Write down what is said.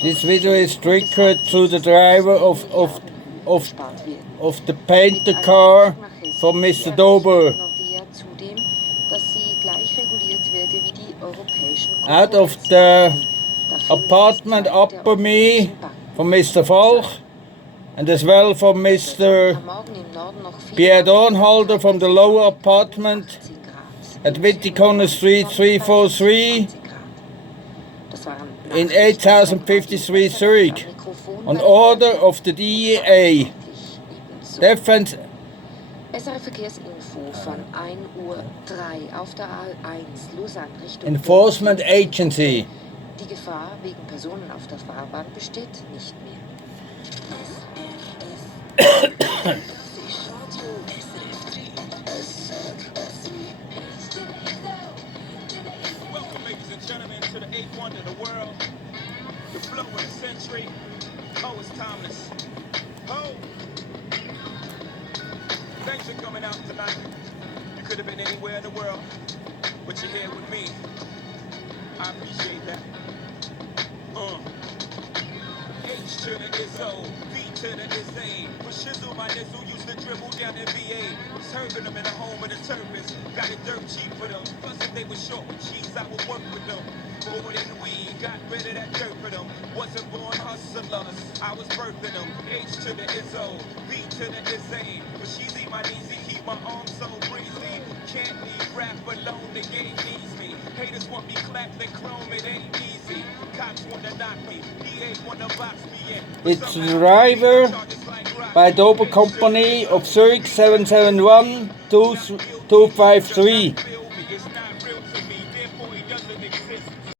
This video is triggered to the driver of the painter car from Mr. Dober. Out of the apartment upper me from Mr. Falk, and as well from Mr. Pierre Dornhalder from the lower apartment at Witticorner Street 343 in 8053 Zurich, on order of the DEA. Defense Bessere Verkehrsinfo von 1:03 Uhr auf der A1 Lausanne Richtung Enforcement Agency. Die Gefahr wegen Personen auf der Fahrbahn besteht nicht mehr. Welcome, ladies and gentlemen, to the eighth wonder of the world, the flow of the century. Oh, it's timeless. Oh, thanks for coming out tonight. You could have been anywhere in the world, but you're here with me. I appreciate that. H to the Izzo, B to the Izzy. For shizzle, my nizzle used to dribble down in VA. Was hurting them in the home of the Turpins. Got it dirt cheap for them. Plus if they were short with cheese, I would work with them. More than we got rid of that dirt for them. Wasn't born hustlers, I was birthing them. H to the Izzo, B to the Izzy. But she's my easy, keep my arms so breezy. Can't leave rap alone, the game needs me. Haters want me clapped and chrome, it ain't easy. Cops wanna knock me, DA wanna box me in. It's the driver by Dober Company of Zurich 771-253. It's not real to me, therefore he doesn't exist.